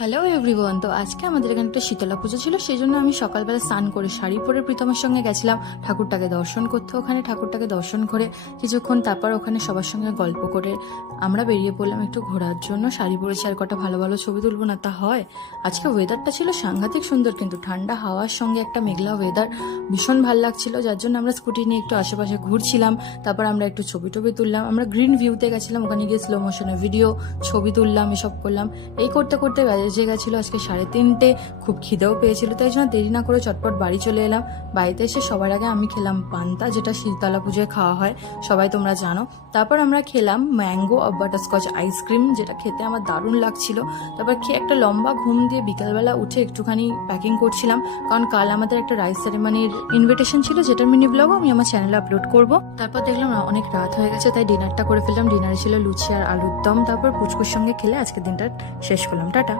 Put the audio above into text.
Hello everyone, তো আজকে আমাদের এখানে একটা শীতলা পুজো ছিল, সেই জন্য আমি সকালবেলা স্নান করে শাড়ি পরে প্রীতমের সঙ্গে গেছিলাম ঠাকুরটাকে দর্শন করতে। ওখানে ঠাকুরটাকে দর্শন করে কিছুক্ষণ তারপর ওখানে সবার সঙ্গে গল্প করে আমরা বেরিয়ে পড়লাম একটু ঘোরার জন্য। শাড়ি পরেছি আর কটা ভালো ভালো ছবি তুলবো না তা হয়। আজকে ওয়েদারটা ছিল সাংঘাতিক সুন্দর, কিন্তু ঠান্ডা হাওয়ার সঙ্গে একটা মেঘলা ওয়েদার, ভীষণ ভালো লাগছিল, যার জন্য আমরা স্কুটি নিয়ে একটু আশেপাশে ঘুরছিলাম। তারপর আমরা একটু ছবি টবি তুললাম। আমরা গ্রিন ভিউতে গেছিলাম, ওখানে গিয়ে স্লো মোশনে ভিডিও ছবি তুললাম, এসব করলাম। এই করতে করতে বেজে গেছিল আজকে 3:30। খুব খিদেও পেয়েছিল, তাই জন্য দেরি না করে চটপট বাড়ি চলে এলাম। বাড়িতে এসে সবার আগে আমি খেলাম পান্তা, যেটা শীতলা পুজোয় খাওয়া হয়, সবাই তোমরা জানো। তারপর আমরা খেলাম ম্যাঙ্গো বাটারস্কচ আইসক্রিম, যেটা খেতে আমার দারুণ লাগছিল। তারপর খেয়ে একটা লম্বা ঘুম দিয়ে বিকালবেলা উঠে একটুখানি প্যাকিং করছিলাম, কারণ কাল আমাদের একটা রাইস সেরেমনির ইনভিটেশন ছিল, যেটার মিনি ব্লগও আমি আমার চ্যানেলে আপলোড করব। তারপর দেখলাম অনেক রাত হয়ে গেছে, তাই ডিনারটা করে ফেললাম। ডিনারে ছিল লুচি আর আলুর দম। তারপর পুচকুর সঙ্গে খেলে আজকের দিনটা শেষ করলাম। টাটা।